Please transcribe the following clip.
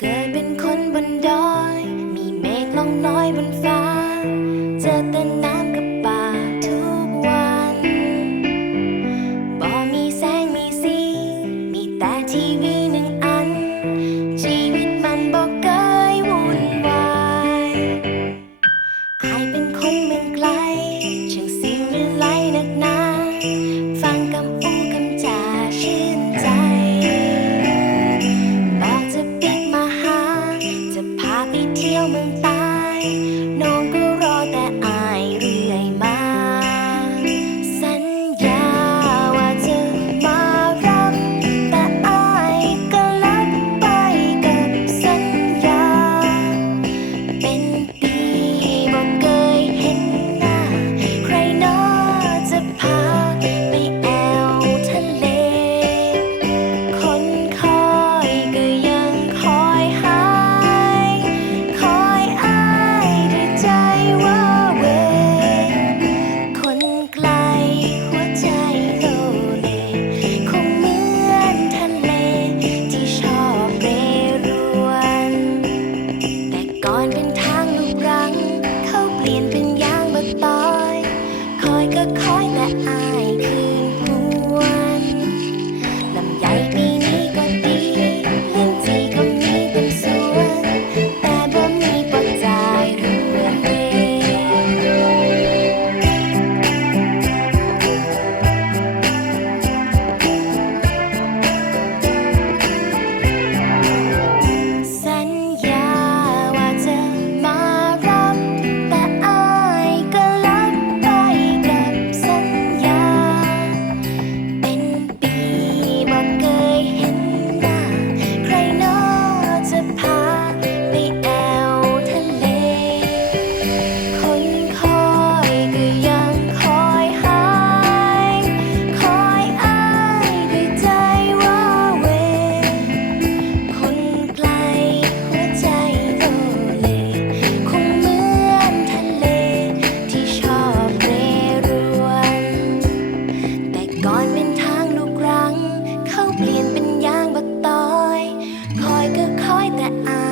เกิดเป็นคนบนดอย มีเมฆลงน้อยบนฟ้า เจอแต่น้ำกับป่าทุกวันบ่มีแสงมีสี มีแต่ทีวี อนเป็นทางลูกรัง เขาเปลี่ยนเป็นยางมะตอย คอยก็คอย ก่อนเป็นทางลูกรัง เขาเปลี่ยนเป็นยางบักตอย คอยก็คอยแต่อา